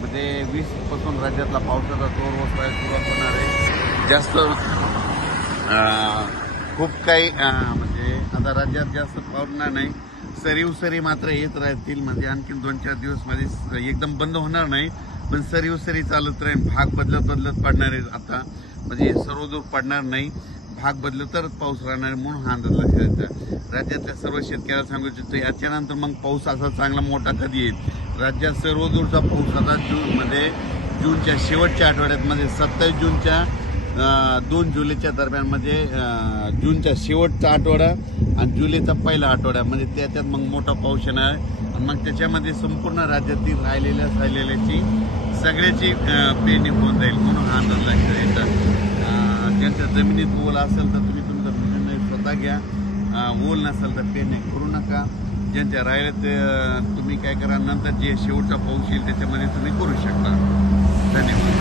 म्हणजे पासून राज्यातला पावसाचा जोर वसाय सुरुवात होणार आहे जास्त खूप काही म्हणजे आता राज्यात जास्त पावणार नाही सरीव सरी मात्र येत राहतील म्हणजे आणखी दोन चार दिवस माझे एकदम बंद होणार नाही पण सरीव सरी चालत राहील भाग बदलत बदलत पडणार आहे आता म्हणजे सर्वदूर पडणार नाही भाग बदल तरच पाऊस राहणार म्हणून हा अंदाज लक्षात राज्यातल्या सर्व शेतकऱ्याला सांगू इच्छितो याच्यानंतर मग पाऊस असा चांगला मोठा कधी येईल राज्यात सर्वदूरचा पाऊस आता जूनमध्ये जूनच्या शेवटच्या आठवड्यात आठवड्यातमध्ये सत्तावीस जूनच्या दोन जुलैच्या दरम्यान म्हणजे जूनच्या शेवटचा आठवडा आणि जुलैचा पहिला आठवडा म्हणजे त्याच्यात मग मोठा पाऊस येणार आणि मग त्याच्यामध्ये संपूर्ण राज्यातील राहिलेल्या राहिलेल्याची सगळ्याची पेरणी होऊन जाईल म्हणून हा अंदाज लागतो ज्यांच्या जमिनीत ओल असेल तर तुम्ही तुमचा निर्णय स्वतः घ्या ओल नसेल तर नाही करू नका ज्यांच्या राहिल्या तुम्ही काय करा नंतर जे शेवटचा पाऊस येईल त्याच्यामध्ये तुम्ही करू शकता धन्यवाद